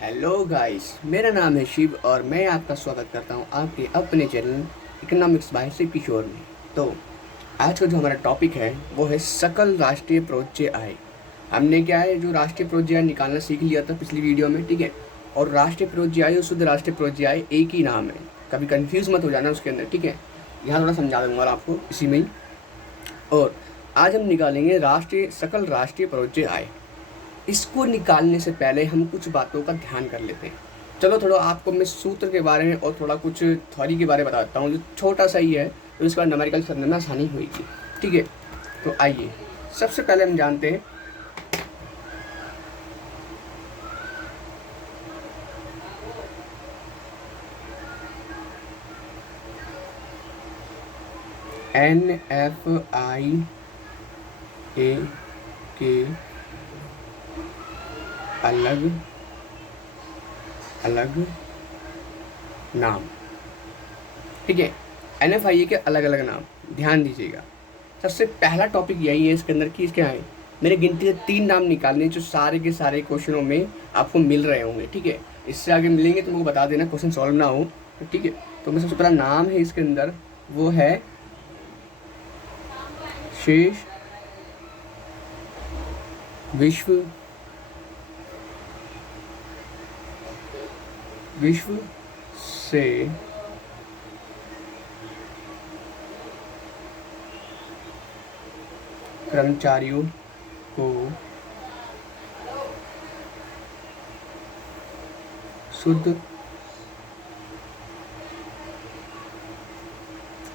Hello guys, मेरा नाम है शिव और मैं आपका स्वागत करता हूं आपके अपने चैनल इकोनॉमिक्स बाय शिव किशोर में। तो आज का जो हमारा टॉपिक है वो है सकल राष्ट्रीय प्रोज्य आय। हमने क्या है जो राष्ट्रीय प्रोज्य आय निकालना सीख लिया था पिछली वीडियो में, ठीक है। और राष्ट्रीय प्रोज्य आय और शुद्ध राष्ट्रीय प्रोज्य आय एक ही नाम है, कभी कन्फ्यूज़ मत हो जाना उसके अंदर, ठीक है। यहाँ थोड़ा समझा दूंगा आपको इसी में ही। और आज हम निकालेंगे सकल राष्ट्रीय प्रोज्य आय। इसको निकालने से पहले हम कुछ बातों का ध्यान कर लेते हैं। चलो थोड़ा आपको मैं सूत्र के बारे में और थोड़ा कुछ थ्योरी के बारे में बताता हूँ, जो छोटा सा ही है, तो इसका न्यूमेरिकल करने में आसानी होगी, ठीक है। तो आइए सबसे पहले हम जानते हैं NFIA के अलग अलग नाम, ठीक है। NFIA के अलग अलग नाम ध्यान दीजिएगा। सबसे पहला टॉपिक यही है इसके अंदर कि इसके आए मेरे गिनती से 3 नाम निकालने जो सारे के सारे क्वेश्चनों में आपको मिल रहे होंगे, ठीक है। इससे आगे मिलेंगे तो मुझे बता देना, क्वेश्चन सॉल्व ना हो, ठीक है। तो मैं सबसे पहला नाम है इसके अंदर वो है शेष विश्व से कर्मचारियों को शुद्ध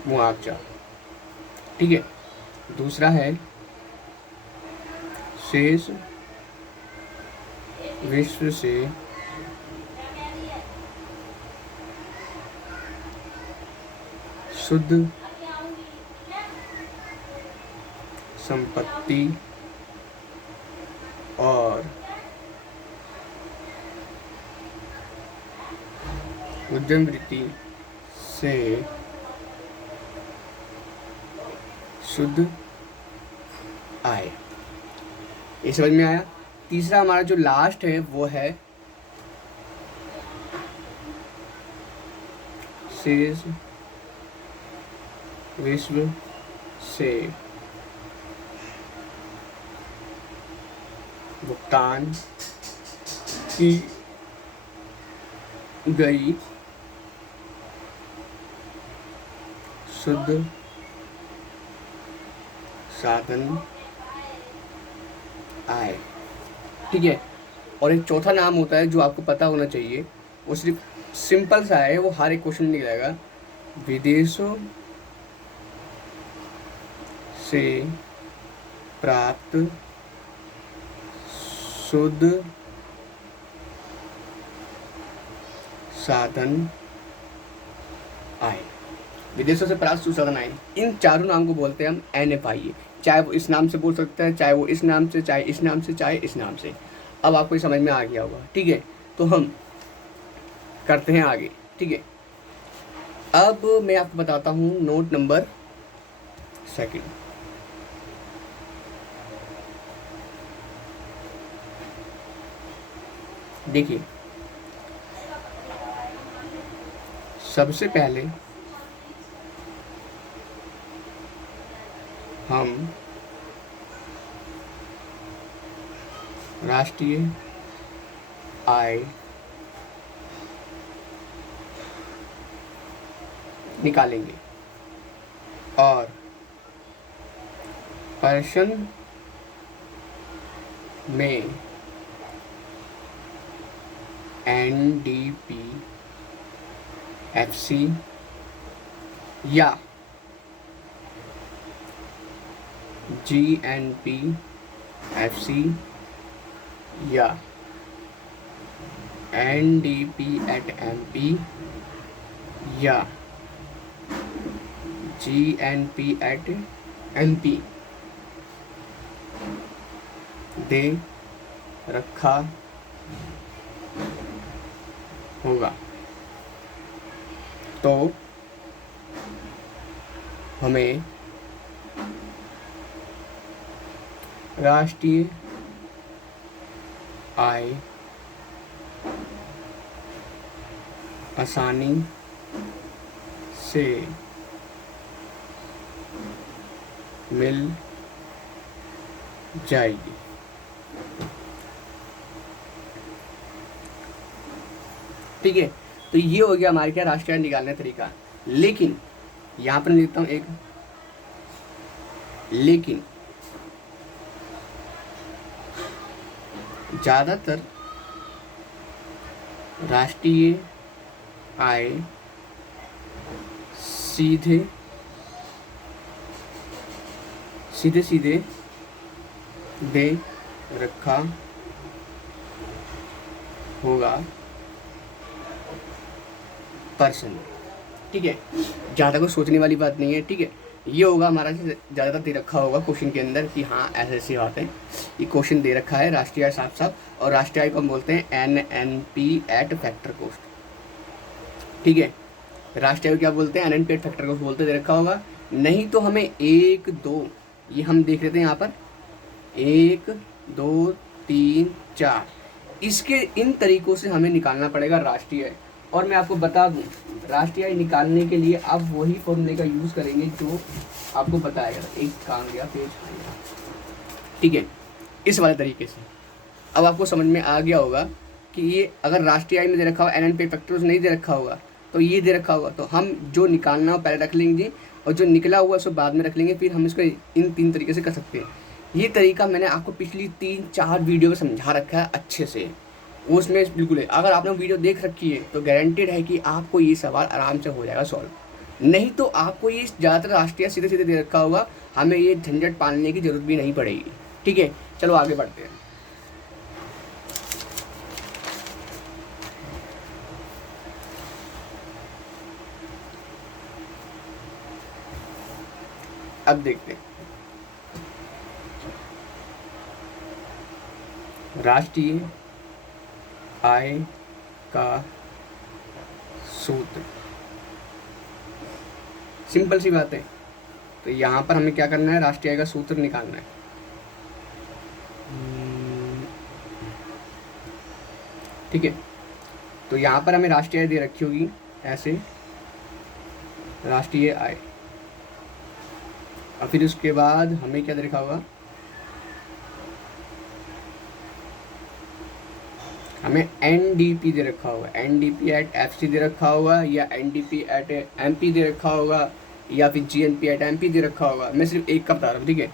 मुआवजा, ठीक है। दूसरा है शेष विश्व से शुद्ध संपत्ति और उद्यम वृत्ति से शुद्ध आय। ये समझ में आया। तीसरा हमारा जो लास्ट है वो है शेष विश्व से भुगतान की गई शुद्ध साधन आय, ठीक है। और एक चौथा नाम होता है जो आपको पता होना चाहिए, वो सिर्फ सिंपल सा है, वो हर एक क्वेश्चन में निकलेगा। विदेशों से प्राप्त शुद्ध साधन आय। विदेशों से प्राप्त शुद्ध साधन आय, इन चारों नाम को बोलते हैं हम NFIA। चाहे वो इस नाम से बोल सकते हैं, चाहे वो इस नाम से, चाहे इस नाम से, चाहे इस नाम से। अब आपको समझ में आ गया होगा, ठीक है। तो हम करते हैं आगे, ठीक है। अब मैं आपको बताता हूँ नोट नंबर 2। देखिए, सबसे पहले हम राष्ट्रीय आय निकालेंगे और प्रश्न में NDPFC या GNPFC या NDP@MP या GNP@MP दे रखा होगा तो हमें राष्ट्रीय आय आसानी से मिल जाएगी। ठीक है, तो ये हो गया हमारे क्या राष्ट्रीय आय निकालने का तरीका। लेकिन यहाँ पर लिखता हूँ एक लेकिन ज़्यादातर राष्ट्रीय आय सीधे सीधे दे रखा होगा पर्सन। ठीक है, ज़्यादा कुछ सोचने वाली बात नहीं है। ठीक है, ये होगा हमारा ज़्यादातर दे रखा होगा क्वेश्चन के अंदर कि हाँ ऐसे ऐसी बात है। ये क्वेश्चन दे रखा है राष्ट्रीय आय साफ साफ, और राष्ट्रीय आय को हम बोलते हैं NNP एट फैक्टर कॉस्ट। ठीक है, राष्ट्रीय आय को क्या बोलते हैं? NNP एट फैक्टर कॉस्ट बोलते दे रखा होगा। नहीं तो हमें 1 2 ये हम देख लेते हैं यहाँ पर 1 2 3 4 इसके इन तरीकों से हमें निकालना पड़ेगा राष्ट्रीय आय। और मैं आपको बता दूं राष्ट्रीय आय निकालने के लिए आप वही फॉर्मूले का यूज़ करेंगे जो आपको बताएगा। एक काम गया पेज। ठीक है, इस वाले तरीके से अब आपको समझ में आ गया होगा कि ये अगर राष्ट्रीय आय में दे रखा होगा NNP फैक्टर्स नहीं दे रखा होगा तो ये दे रखा होगा, तो हम जो निकालना हो पहले रख लेंगे और जो निकला हुआ उसको बाद में रख लेंगे। फिर हम इसको इन 3 तरीके से कर सकते हैं। ये तरीका मैंने आपको पिछली 3-4 वीडियो में समझा रखा है अच्छे से, उसमें बिल्कुल है। अगर आपने वीडियो देख रखी है तो गारंटेड है कि आपको ये सवाल आराम से हो जाएगा सॉल्व। नहीं तो आपको ये ज़्यादातर राष्ट्रीय सीधे सीधे दे रखा होगा, हमें ये झंझट पालने की जरूरत भी नहीं पड़ेगी। ठीक है, चलो आगे बढ़ते हैं। अब देखते हैं राष्ट्रीय आय का सूत्र। सिंपल सी बात है। तो यहाँ पर हमें क्या करना है? राष्ट्रीय आय का सूत्र निकालना है। ठीक है, तो यहाँ पर हमें राष्ट्रीय आय दे रखी होगी ऐसे राष्ट्रीय आय, और फिर उसके बाद हमें क्या दे रखा होगा? हमें NDP दे रखा होगा, NDP एट FC दे रखा होगा, या NDP एट MP दे रखा होगा, या फिर GNP एट MP दे रखा होगा। मैं सिर्फ एक का बता रहा हूँ। ठीक है,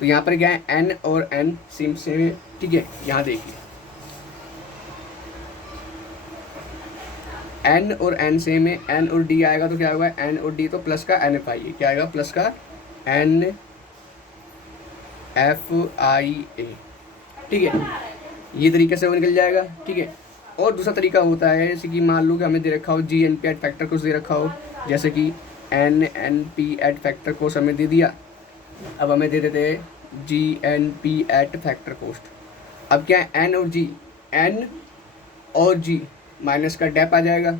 तो यहाँ पर क्या है? N और N सेम सेम है। ठीक है, यहाँ देखिए N और N सेम है। N और D आएगा तो क्या होगा? N और D तो प्लस का NF आइए, क्या आएगा? प्लस का NFIA। ठीक है, ये तरीके से वो निकल जाएगा। ठीक है, और दूसरा तरीका होता है जैसे कि मान लो कि हमें दे रखा हो GNP एट फैक्टर कोस्ट दे रखा हो, जैसे कि NNP एट फैक्टर कोस्ट हमें दे दिया। अब हमें दे देते हैं GNP एट फैक्टर कोस्ट। अब क्या है? N और G माइनस का डेप आ जाएगा।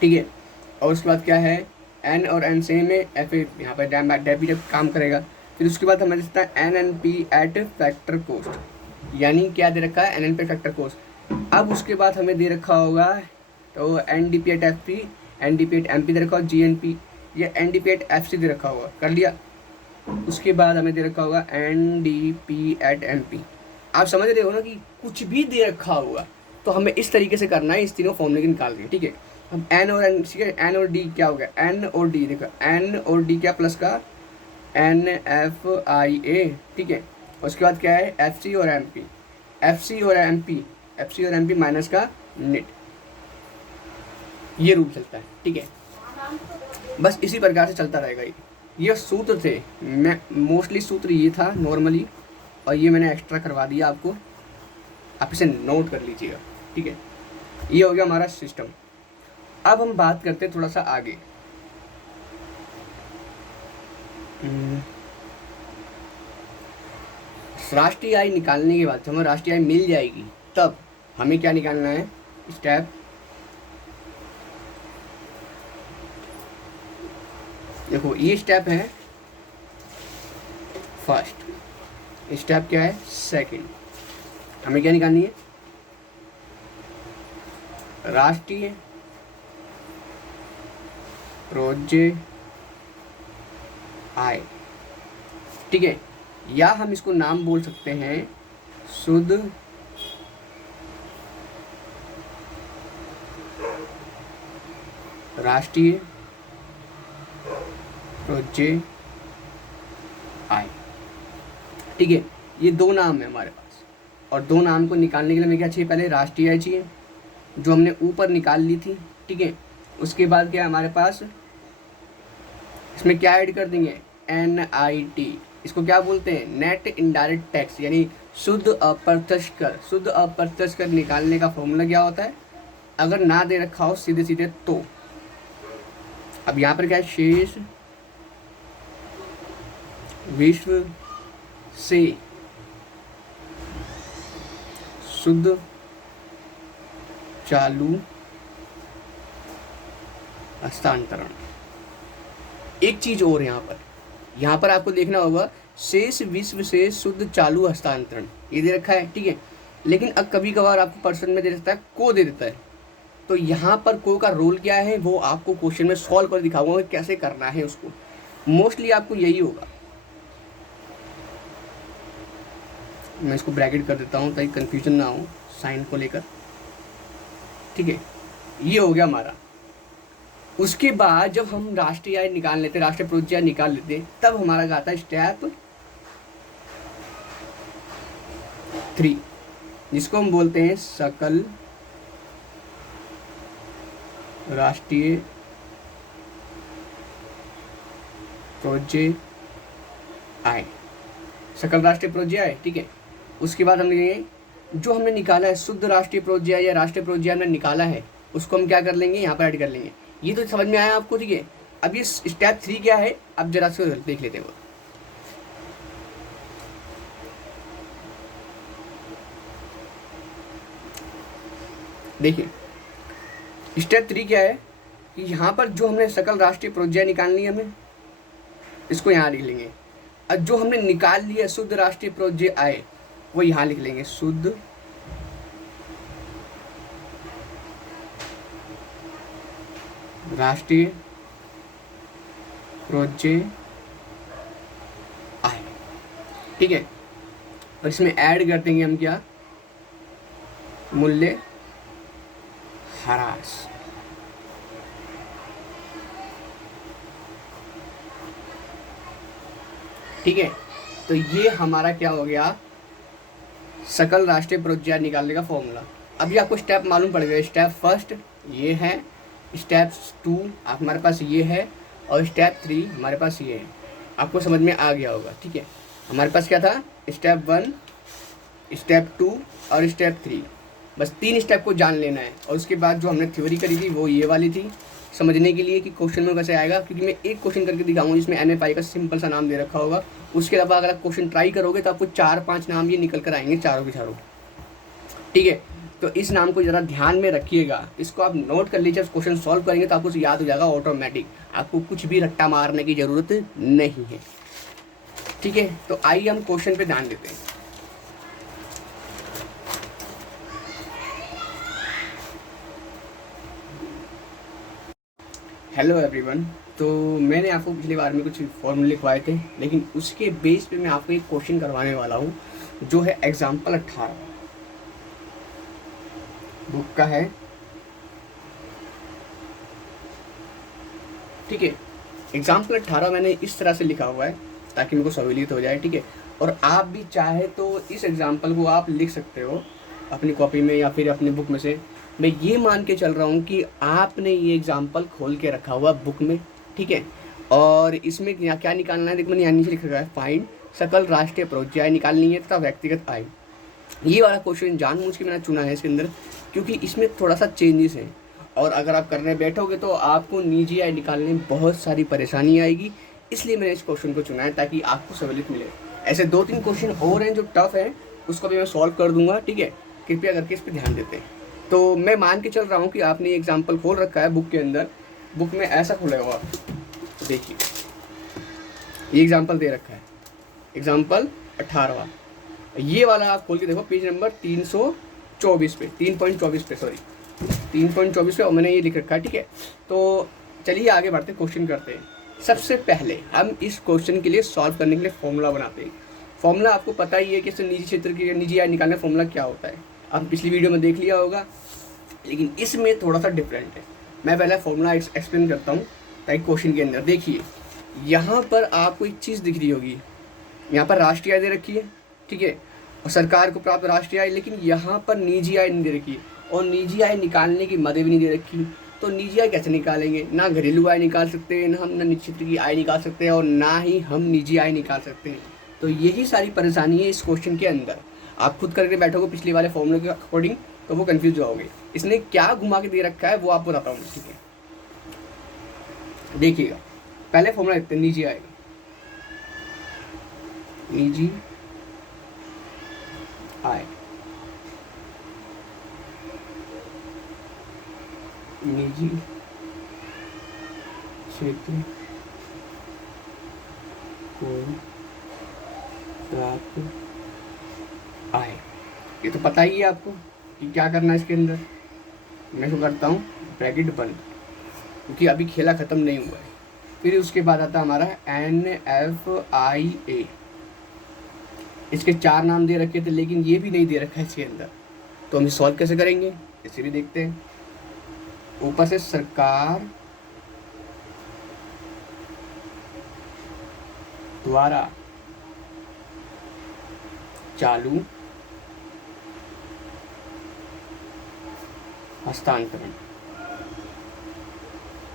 ठीक है, और उसके बाद क्या है? N और N सेम है, F यहाँ पर डेप भी काम करेगा। फिर उसके बाद हमें देता है NNP एट फैक्टर कोस्ट, यानी क्या दे रखा है? NNP factor cost. अब उसके बाद हमें दे रखा होगा तो NDP at FP, NDP at MP दे रखा होगा, GNP या NDP एट FC दे रखा होगा, कर लिया। उसके बाद हमें दे रखा होगा NDP एट MP। आप समझ रहे हो ना कि कुछ भी दे रखा होगा तो हमें इस तरीके से करना है, इस तीनों फॉर्मूले के निकाल के। ठीक है, अब N और N, ठीक है, N और D क्या हो गया? N और D देखो, N और D क्या? प्लस का NFIA। ठीक है, उसके बाद क्या है? FC और MP, FC और MP माइनस का नेट। ये रूल चलता है। ठीक है, बस इसी प्रकार से चलता रहेगा। ये सूत्र थे, मैं मोस्टली सूत्र ये था नॉर्मली, और ये मैंने एक्स्ट्रा करवा दिया आपको, आप इसे नोट कर लीजिएगा। ठीक है, ये हो गया हमारा सिस्टम। अब हम बात करते हैं थोड़ा सा आगे। राष्ट्रीय आय निकालने के बाद हमें राष्ट्रीय आय मिल जाएगी, तब हमें क्या निकालना है? स्टेप देखो, ये स्टेप है फर्स्ट, स्टेप क्या है? सेकंड। हमें क्या निकालनी है? राष्ट्रीय प्रोज्जे आय, ठीक है, या हम इसको नाम बोल सकते हैं शुद्ध राष्ट्रीय प्रोज्जे आय, ठीक है। ये दो नाम है हमारे पास, और दो नाम को निकालने के लिए हमें क्या चाहिए, पहले राष्ट्रीय आय चाहिए जो हमने ऊपर निकाल ली थी, ठीक है। उसके बाद क्या है हमारे पास, इसमें क्या ऐड कर देंगे, NIT, इसको क्या बोलते हैं, नेट इनडायरेक्ट टैक्स, यानी शुद्ध अप्रत्यक्ष कर। शुद्ध अप्रत्यक्ष कर निकालने का फॉर्मूला क्या होता है, अगर ना दे रखा हो सीधे सीधे तो, अब यहाँ पर क्या है, शेष विश्व से शुद्ध चालू हस्तांतरण। एक चीज और यहाँ पर आपको देखना होगा, शेष विश्व से शुद्ध चालू हस्तांतरण ये दे रखा है, ठीक है। लेकिन अब कभी कभार आपको पर्सन में दे देता है, को दे देता है, तो यहाँ पर को का रोल क्या है वो आपको क्वेश्चन में सॉल्व कर दिखाऊंगा कैसे करना है उसको। मोस्टली आपको यही होगा, मैं इसको ब्रैकेट कर देता हूँ ताकि कंफ्यूजन ना हो साइन को लेकर, ठीक है। ये हो गया हमारा। उसके बाद जब हम राष्ट्रीय आय निकाल लेते, राष्ट्रीय प्रोज्जे आय निकाल लेते, तब हमारा आता है स्टेप 3, जिसको हम बोलते हैं सकल राष्ट्रीय प्रोज्जे आय। सकल राष्ट्रीय प्रोज्जे आय, ठीक है। उसके बाद हमने जो हमने निकाला है शुद्ध राष्ट्रीय प्रोज्जे आय या राष्ट्रीय प्रोज्जे आय हमने निकाला है, उसको हम क्या कर लेंगे, यहाँ पर ऐड कर लेंगे। ये तो समझ में आया आपको, ठीक है। अब ये स्टेप 3 क्या है, अब जरा से देख लेते हैं वो। देखिए स्टेप 3 क्या है कि यहाँ पर जो हमने सकल राष्ट्रीय प्रोज्जे आय निकालनी है हमें, इसको यहाँ लिख लेंगे। अब जो हमने निकाल लिया शुद्ध राष्ट्रीय प्रोज्जे आय वो यहाँ लिख लेंगे, शुद्ध राष्ट्रीय प्रोज्जे आय, ठीक है। और इसमें ऐड कर देंगे हम क्या, मूल्य ह्रास, ठीक है। तो ये हमारा क्या हो गया, सकल राष्ट्रीय प्रोज्जे आय निकालने का फॉर्मूला। अभी आपको स्टेप मालूम पड़ गया, स्टेप फर्स्ट ये है, स्टेप 2 हमारे पास ये है, और स्टेप 3 हमारे पास ये है। आपको समझ में आ गया होगा, ठीक है। हमारे पास क्या था, स्टेप 1, स्टेप 2 और स्टेप 3, बस 3 स्टेप को जान लेना है। और उसके बाद जो हमने थ्योरी करी थी वो ये वाली थी, समझने के लिए कि क्वेश्चन में कैसे आएगा, क्योंकि मैं एक क्वेश्चन करके दिखाऊंगा जिसमें NFI का सिंपल सा नाम दे रखा होगा। उसके अलावा अगर आप क्वेश्चन ट्राई करोगे तो आपको 4-5 नाम ये निकल कर आएंगे, चारों के चारों, ठीक है। तो इस नाम को ज़रा ध्यान में रखिएगा, इसको आप नोट कर लीजिए, क्वेश्चन सॉल्व करेंगे तो आपको याद हो जाएगा ऑटोमेटिक, आपको कुछ भी रट्टा मारने की ज़रूरत नहीं है, ठीक है। तो आइए हम क्वेश्चन पे ध्यान देते हैं। हेलो एवरीवन, तो मैंने आपको पिछली बार में कुछ फॉर्मूले लिखवाए थे, लेकिन उसके बेस पे मैं आपको एक क्वेश्चन करवाने वाला हूँ जो है एग्जाम्पल 18 बुक का है, ठीक है। एग्जाम्पल 18 मैंने इस तरह से लिखा हुआ है ताकि मेरे को सहूलियत हो जाए, ठीक है। और आप भी चाहे तो इस एग्जाम्पल को आप लिख सकते हो अपनी कॉपी में या फिर अपनी बुक में से। मैं ये मान के चल रहा हूँ कि आपने ये एग्जाम्पल खोल के रखा हुआ बुक में, ठीक है। और इसमें क्या निकालना है, देखो मैंने यहाँ नीचे लिखा है, फाइंड सकल राष्ट्रीय प्रोज्जे आय निकालनी है तथा व्यक्तिगत आय। ये वाला क्वेश्चन जानबूझ के मैंने चुना है इसके अंदर, क्योंकि इसमें थोड़ा सा चेंजेस है, और अगर आप करने बैठोगे तो आपको निजी आय निकालने में बहुत सारी परेशानी आएगी, इसलिए मैंने इस क्वेश्चन को चुना है ताकि आपको सहूलियत मिले। ऐसे 2-3 क्वेश्चन और हैं जो टफ है, उसको भी मैं सॉल्व कर दूंगा, ठीक है। कृपया करके इस पर ध्यान देते हैं। तो मैं मान के चल रहा हूँ कि आपने एग्जाम्पल खोल रखा है बुक के अंदर, बुक में ऐसा खोला हुआ, देखिए ये एग्जाम्पल दे रखा है, एग्जाम्पल 18वां, ये वाला आप खोल के देखो पेज नंबर 324 पे, 3.24 पे, सॉरी 3.24 पे, और मैंने ये लिख रखा है, ठीक है। तो चलिए आगे बढ़ते क्वेश्चन करते हैं। सबसे पहले हम इस क्वेश्चन के लिए सॉल्व करने के लिए फॉर्मूला बनाते हैं। फॉर्मूला आपको पता ही है कि निजी क्षेत्र के निजी आय निकालने फॉर्मूला क्या होता है, आपने पिछली वीडियो में देख लिया होगा, लेकिन इसमें थोड़ा सा डिफरेंट है। मैं पहले फॉर्मूला एक्सप्लेन करता हूँ ताकि क्वेश्चन के अंदर देखिए, यहाँ पर आपको एक चीज़ दिख रही होगी, यहाँ पर राष्ट्रीय आय दे रखी है, ठीक है, और सरकार को प्राप्त राष्ट्रीय आय, लेकिन यहाँ पर निजी आय नहीं दे रखी है और निजी आय निकालने की मदद भी नहीं दे रखी। तो निजी आय कैसे निकालेंगे? ना घरेलू आय निकाल सकते हैं, ना हम निजी क्षेत्र की आय निकाल सकते हैं और ना ही हम निजी आय निकाल सकते हैं। तो यही सारी परेशानी है इस क्वेश्चन के अंदर। आप खुद करके बैठोगे पिछले वाले फॉर्मूले के अकॉर्डिंग तो वो कंफ्यूज होगे। इसने क्या घुमा के दे रखा है वो आपको बताता हूँ, ठीक है। देखिएगा, पहले फॉर्मूला देखते हैं निजी आय, निजी आय, निजी क्षेत्र को प्राप्त आय। ये तो पता ही है आपको कि क्या करना है इसके अंदर। मैं तो करता हूँ ब्रैकेट बंद, क्योंकि अभी खेला ख़त्म नहीं हुआ है। फिर उसके बाद आता है हमारा NFIA। इसके 4 नाम दे रखे थे, लेकिन ये भी नहीं दे रखा है इसके अंदर। तो हम सॉल्व कैसे करेंगे इसे भी देखते हैं। ऊपर से सरकार द्वारा चालू हस्तांतरण,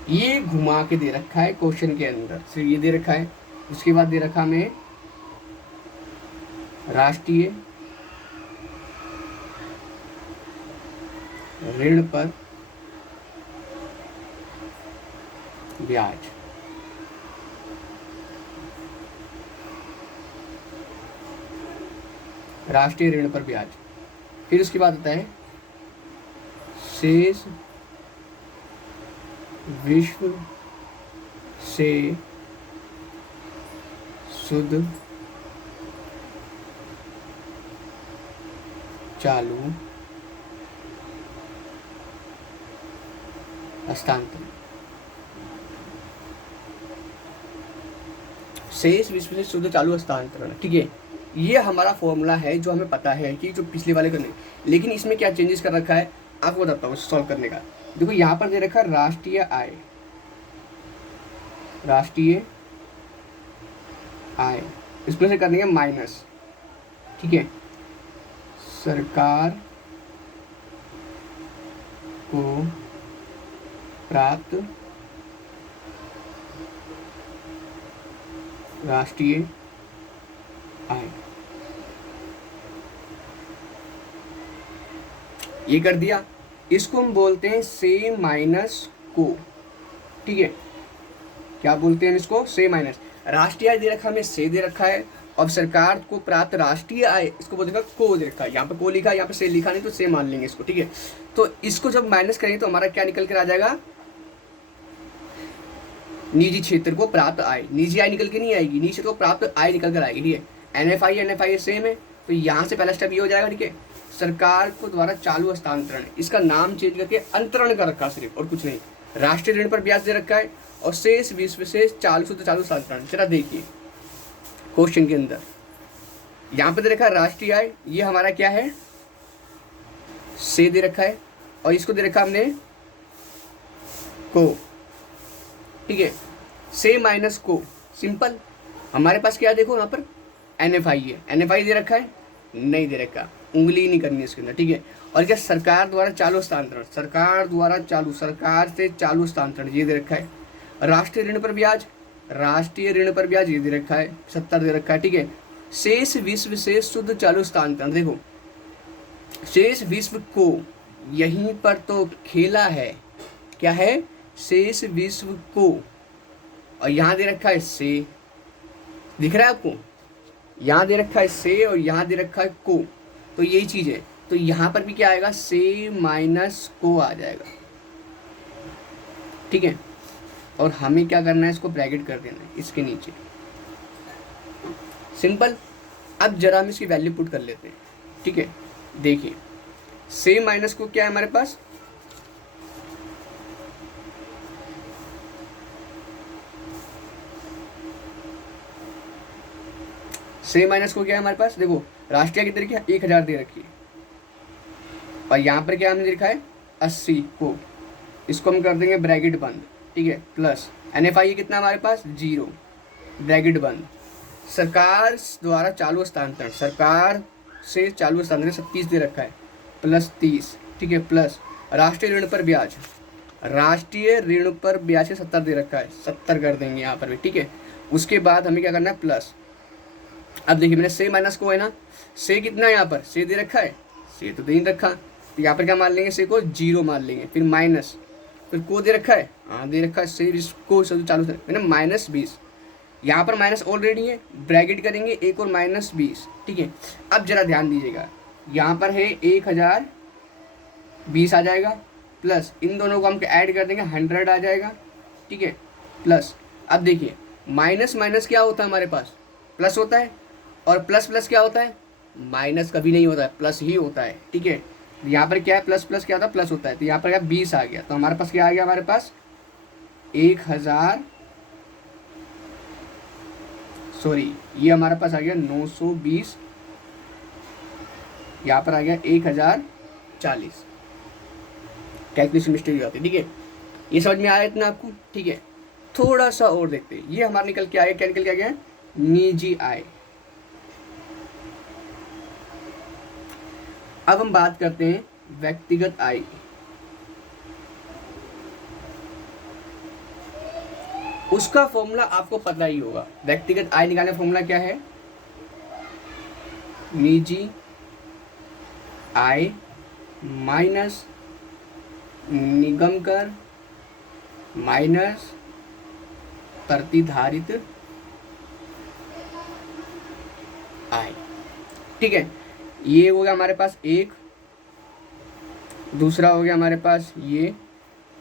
ये घुमा के दे रखा है क्वेश्चन के अंदर। सिर्फ ये दे रखा है, उसके बाद दे रखा हमें राष्ट्रीय ऋण पर ब्याज। राष्ट्रीय ऋण पर ब्याज। फिर उसके बाद आता है शेष विश्व से शुद्ध चालू हस्तांतरण। शेष विश्व से शुद्ध चालू हस्तांतरण, ठीक है। ये हमारा फॉर्मूला है जो हमें पता है कि जो पिछले वाले करने, लेकिन इसमें क्या चेंजेस कर रखा है आपको बताता हूँ सॉल्व करने का। देखो यहाँ पर दे रखा है राष्ट्रीय आय, राष्ट्रीय आय, इसमें से करने का माइनस, ठीक है, सरकार को प्राप्त राष्ट्रीय आय। ये कर दिया। इसको हम बोलते हैं से माइनस को, ठीक है। क्या बोलते हैं इसको? से माइनस। राष्ट्रीय आय दे रखा है, हमें से दे रखा है, और सरकार को प्राप्त राष्ट्रीय आय इसको बोलते को दे रखा है। यहाँ पे को लिखा है, यहाँ पे से लिखा नहीं, तो से मान लेंगे इसको, ठीक है। तो इसको जब माइनस करेंगे तो हमारा क्या निकल कर आ जाएगा? निजी क्षेत्र को प्राप्त आय। निजी आय निकल के नहीं आएगी, निजी क्षेत्र को प्राप्त आय निकल कर आएगी, ठीक है। NFI सेम है, तो यहाँ से पहला स्टेप ये हो जाएगा, ठीक है। सरकार को द्वारा चालू हस्तांतरण, इसका नाम चेंज करके अंतरण कर रखा सिर्फ, और कुछ नहीं। राष्ट्रीय ऋण पर ब्याज दे रखा है और शेष विश्व से चालू हस्तांतरण। जरा देखिए क्वेश्चन के अंदर यहाँ पे दे रखा है राष्ट्रीय आय, ये हमारा क्या है? से दे रखा है, और इसको दे रखा हमने को, ठीक है। से माइनस को, सिंपल। हमारे पास क्या देखो यहाँ पर NFI है, NFI दे रखा है, नहीं दे रखा, उंगली नहीं करनी है इसके अंदर, ठीक है। और क्या सरकार द्वारा चालू हस्तांतरण, सरकार द्वारा चालू, सरकार से चालू हस्तांतरण, ये दे रखा है। राष्ट्रीय ऋण पर ब्याज, राष्ट्रीय ऋण पर ब्याज ये दे रखा है, 70 दे रखा है, ठीक है। शेष विश्व से शुद्ध चालू हस्तांतरण, देखो शेष विश्व को, यहीं पर तो खेला है, क्या है? शेष विश्व को, और यहाँ दे रखा है से, दिख रहा है आपको? यहाँ दे रखा है से और यहाँ दे रखा है को, तो यही चीज़ है। तो यहाँ पर भी क्या आएगा? से माइनस को आ जाएगा, ठीक है। और हमें क्या करना है? इसको ब्रैकेट कर देना है इसके नीचे, सिंपल। अब जरा हम इसकी वैल्यू पुट कर लेते हैं, ठीक है। देखिए से माइनस को क्या है हमारे पास? सेम माइनस को क्या है हमारे पास, देखो राष्ट्रीय कितने रखी है, 1000 दे रखी है, और यहाँ पर क्या हमने लिखा है 80 को, इसको हम कर देंगे ब्रैकेट बंद, ठीक है, प्लस NFI कितना हमारे पास 0, ब्रैकेट बंद। सरकार द्वारा चालू हस्तांतरण, सरकार से चालू हस्तांतरण 37 दे रखा है, प्लस 30, ठीक है, प्लस राष्ट्रीय ऋण पर ब्याज, राष्ट्रीय ऋण पर ब्याज से 70 दे रखा है, 70 कर देंगे यहाँ पर भी, ठीक है। उसके बाद हमें क्या करना है प्लस, अब देखिए मैंने से माइनस को है ना, से कितना है यहाँ पर, से दे रखा है, से तो दे नहीं रखा, तो यहाँ पर क्या मान लेंगे, से को 0 मान लेंगे, फिर माइनस, फिर को दे रखा है, हाँ दे रखा है, से इसको चालू मैंने -20, यहाँ पर माइनस ऑलरेडी है, ब्रैकेट करेंगे एक और -20, ठीक है। अब जरा ध्यान दीजिएगा, यहाँ पर है 1020 आ जाएगा, प्लस इन दोनों को हम ऐड कर देंगे 100 आ जाएगा, ठीक है, प्लस अब देखिए माइनस माइनस क्या होता है हमारे पास, प्लस होता है, और प्लस प्लस क्या होता है, माइनस कभी नहीं होता है, प्लस ही होता है, ठीक है। यहाँ पर क्या है, प्लस प्लस क्या होता है, प्लस होता है, तो यहाँ पर क्या 20 आ गया, तो हमारे पास क्या आ गया, हमारे पास 1000, सॉरी ये हमारे पास आ गया 920, यहाँ पर आ गया 1040, कैलकुलेशन मिस्टेक होती है, ठीक है। ये समझ में आया इतना आपको, ठीक है। थोड़ा सा और देखते हैं, ये हमारा निकल के आया, क्या निकल के आ गया, निजी आय। अब हम बात करते हैं व्यक्तिगत आय। उसका फॉर्मूला आपको पता ही होगा, व्यक्तिगत आय निकालने का फॉर्मूला क्या है, निजी आय माइनस निगम कर माइनस प्रतिधारित आय, ठीक है। ये हो गया हमारे पास एक, दूसरा हो गया हमारे पास ये,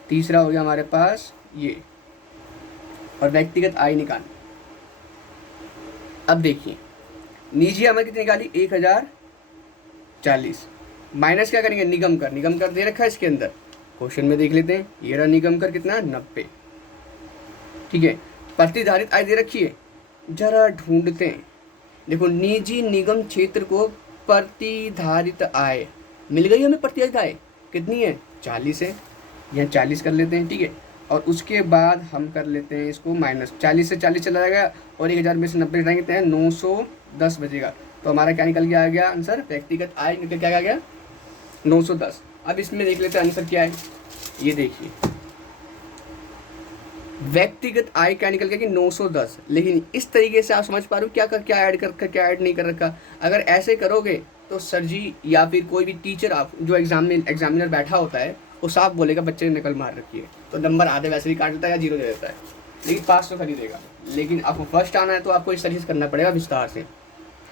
तीसरा हो गया हमारे पास ये, और व्यक्तिगत आय निकाल। अब देखिए निजी हमें कितनी निकाली, 1040, माइनस क्या करेंगे, निगम कर, निगम कर दे रखा है इसके अंदर, क्वेश्चन में देख लेते हैं, ये रहा निगम कर कितना 90, ठीक है। प्रतिधारित आय दे रखी है, जरा ढूंढते हैं, देखो निजी निगम क्षेत्र को प्रतिधारित आय मिल गई हमें, प्रतिधारित आय कितनी है 40 है, यहाँ 40 कर लेते हैं, ठीक है। और उसके बाद हम कर लेते हैं इसको माइनस, 40 से 40 चला जाएगा, और 1000 में से 90 घटाएंगे तो 910 बचेगा, तो हमारा क्या निकल के आ गया आंसर, व्यक्तिगत आय निकल क्या आ गया 910। अब इसमें देख लेते हैं आंसर क्या है, ये देखिए व्यक्तिगत आय क्या निकल गया कि 910, लेकिन इस तरीके से आप समझ पा रहे हो क्या कर क्या ऐड कर क्या ऐड नहीं कर रखा। अगर ऐसे करोगे तो सर जी या फिर कोई भी टीचर, आप जो एग्जामिनर बैठा होता है, वो साफ बोलेगा बच्चे ने नकल मार रखी है, तो नंबर आधे वैसे ही काट देता है या 0 दे देता है, लेकिन पास तो खरीदेगा। लेकिन आपको फर्स्ट आना है तो आपको इस तरीके से करना पड़ेगा विस्तार से,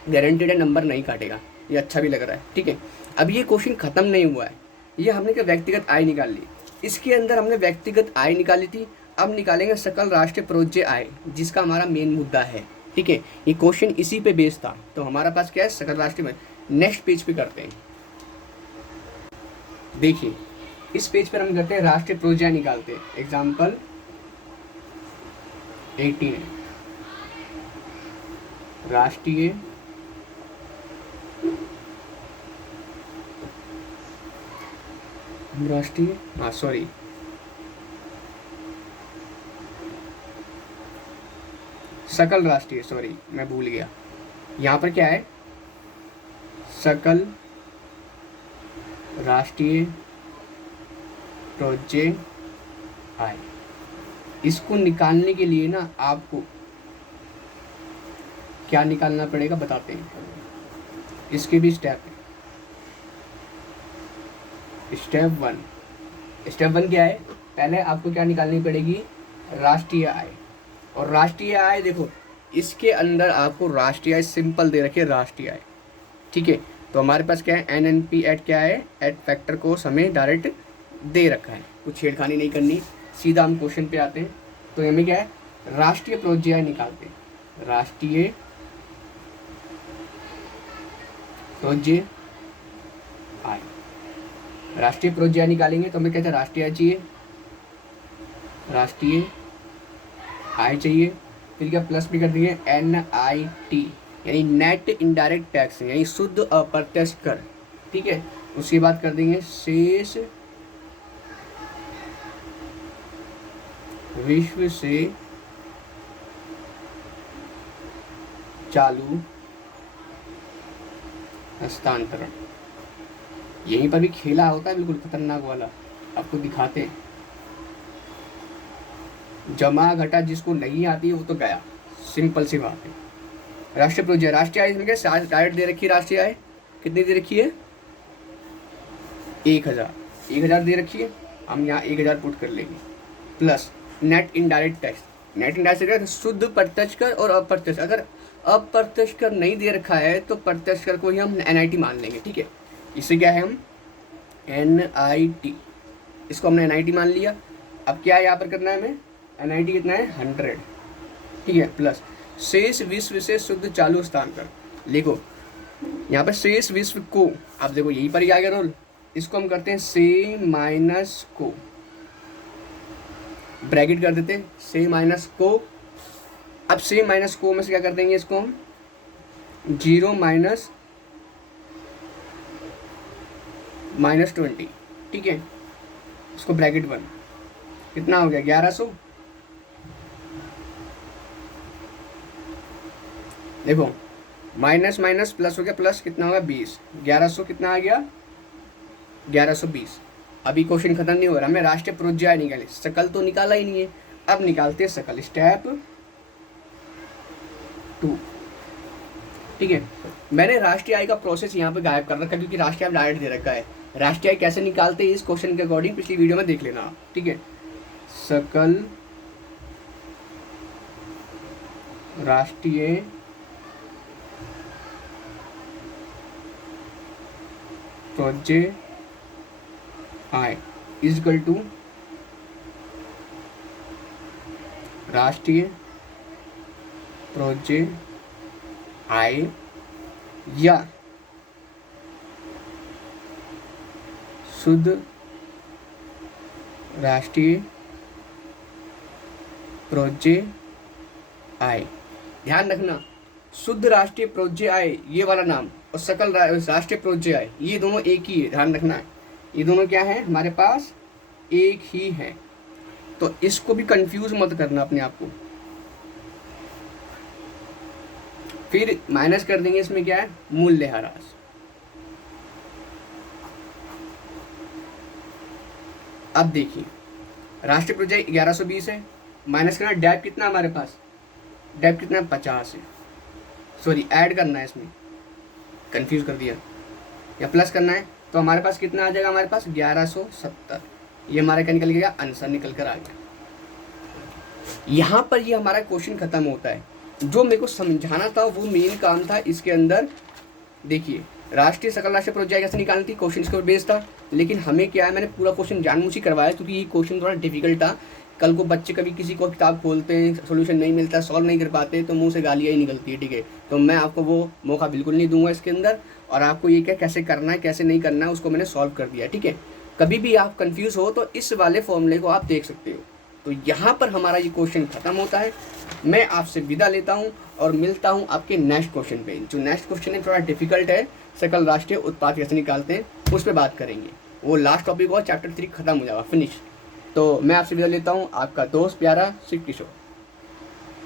गारंटेड है नंबर नहीं काटेगा, ये अच्छा भी लग रहा है, ठीक है। अब ये क्वेश्चन खत्म नहीं हुआ है, ये हमने क्या व्यक्तिगत आय निकाल ली, इसके अंदर हमने व्यक्तिगत आय निकाली थी, अब निकालेंगे सकल राष्ट्रीय प्रोज्य आय, जिसका हमारा मेन मुद्दा है, ठीक है। ये क्वेश्चन इसी पे बेस्ड था, तो हमारा पास क्या है सकल राष्ट्रीय। नेक्स्ट पेज पे करते हैं, देखिए इस पेज पर हम करते हैं राष्ट्रीय प्रोज्य निकालते हैं। एग्जाम्पल 18 राष्ट्रीय सॉरी सकल राष्ट्रीय, सॉरी मैं भूल गया, यहाँ पर क्या है सकल राष्ट्रीय प्रोज्य आय। इसको निकालने के लिए ना आपको क्या निकालना पड़ेगा बताते हैं, इसके भी स्टेप है। स्टेप वन क्या है, पहले आपको क्या निकालनी पड़ेगी राष्ट्रीय आय, और राष्ट्रीय आय देखो इसके अंदर आपको राष्ट्रीय आय सिंपल दे रखी है राष्ट्रीय आय, ठीक है। तो हमारे पास क्या है NNP एट क्या है एट फैक्टर को हमें डायरेक्ट दे रखा है, कुछ छेड़खानी नहीं करनी, सीधा हम क्वेश्चन पे आते हैं। तो हमें क्या है राष्ट्रीय प्रोज्य आय निकालते हैं, राष्ट्रीय प्रोज्य आय, राष्ट्रीय प्रोज्य आय निकालेंगे तो हमें क्या चाहिए राष्ट्रीय आय चाहिए, राष्ट्रीय आय चाहिए, फिर क्या प्लस भी कर देंगे NIT यानी नेट इनडायरेक्ट टैक्स यानी शुद्ध अप्रत्यक्ष कर, ठीक है। उसके बाद कर देंगे शेष विश्व से चालू हस्तांतरण। यहीं पर भी खेला होता है बिल्कुल खतरनाक वाला, आपको दिखाते हैं। जमा घटा जिसको नहीं आती है वो तो गया, सिंपल सी बात है। राष्ट्रीय प्रोजेक्ट, राष्ट्रीय आय इसमें क्या डायरेक्ट दे रखी है। राष्ट्रीय आय कितनी दे रखी है? 1000 दे रखी है। हम यहाँ 1000 पुट कर लेंगे, plus net indirect tax. Net indirect tax शुद्ध प्रत्यक्ष कर और अप्रत्यक्ष। अगर अप्रत्यक्ष कर नहीं दे रखा है तो प्रत्यक्ष कर को ही हम NIT मान लेंगे, ठीक है। इससे क्या है, हम NIT, इसको हमने NIT मान लिया। अब क्या यहाँ पर करना है हमें, NIT कितना है 100, ठीक है, प्लस शेष विश्व से शुद्ध चालू हस्तांतरण। देखो यहाँ पर शेष विश्व को, अब देखो यहीं पर ही आ गया रोल, इसको हम करते हैं से माइनस को, ब्रैकेट कर देते हैं से माइनस को। अब से माइनस को में से क्या कर देंगे, इसको हम 0 माइनस -20, ठीक है। इसको ब्रैकेट 1, कितना हो गया 1100। देखो माइनस माइनस प्लस हो गया, प्लस कितना होगा 20, 1100 कितना आ गया 1120। अभी क्वेश्चन खत्म नहीं हो रहा, हमें राष्ट्रीय प्रोज्याय निकाले, सकल तो निकाला ही नहीं है। अब निकालते हैं सकल, स्टेप 2, ठीक है। मैंने राष्ट्रीय आय का प्रोसेस यहाँ पे गायब कर रखा क्योंकि राष्ट्रीय आय डायरेक्ट दे रखा है। राष्ट्रीय आय कैसे निकालते हैं इस क्वेश्चन के अकॉर्डिंग पिछली वीडियो में देख लेना आप, ठीक है। सकल राष्ट्रीय प्रोज्य आय इक्वल टू राष्ट्रीय प्रोज्य आय या शुद्ध राष्ट्रीय प्रोज्य आय। ध्यान रखना, शुद्ध राष्ट्रीय प्रोज्य आय ये वाला नाम और सकल राष्ट्रीय प्रोज्य आय ये दोनों एक ही है। ध्यान रखना, ये दोनों क्या है हमारे पास, एक ही है। तो इसको भी कंफ्यूज मत करना अपने आप को। फिर माइनस कर देंगे, इसमें क्या है मूल्यह्रास। अब देखिए राष्ट्रीय प्रोज्य 1120 है, माइनस करना डेप कितना हमारे पास, डेप कितना 50 है, सॉरी ऐड करना है, इसमें कंफ्यूज कर दिया, या प्लस करना है तो हमारे पास कितना आ जाएगा, हमारे पास 1170। ये हमारा क्या निकल गया, आंसर निकल कर आ गया। यहाँ पर ये हमारा क्वेश्चन खत्म होता है। जो मेरे को समझाना था वो मेन काम था इसके अंदर। देखिए राष्ट्रीय सकल राष्ट्रीय प्रोज्य कैसे निकालनी थी, क्वेश्चन इसके ऊपर बेस्ड था, लेकिन हमें क्या है, मैंने पूरा क्वेश्चन जानबूझ के करवाया क्योंकि ये क्वेश्चन थोड़ा डिफिकल्ट था। कल को बच्चे कभी किसी को किताब खोलते हैं, सोल्यूशन नहीं मिलता, सॉल्व नहीं कर पाते, तो मुंह से गालियाँ ही निकलती है, ठीक है। तो मैं आपको वो मौका बिल्कुल नहीं दूंगा इसके अंदर, और आपको ये क्या कैसे करना है कैसे नहीं करना है उसको मैंने सॉल्व कर दिया, ठीक है। कभी भी आप कंफ्यूज हो तो इस वाले फॉर्मूले को आप देख सकते हो। तो यहाँ पर हमारा ये क्वेश्चन खत्म होता है। मैं आपसे विदा लेता हूँ और मिलता हूँ आपके नेक्स्ट क्वेश्चन पे। जो नेक्स्ट क्वेश्चन है थोड़ा डिफिकल्ट है, सकल राष्ट्रीय उत्पाद कैसे निकालते हैं उस पर बात करेंगे। वो लास्ट टॉपिक और चैप्टर 3 खत्म हो जाएगा, फिनिश। तो मैं आपसे विदा लेता हूँ, आपका दोस्त प्यारा शिव किशोर।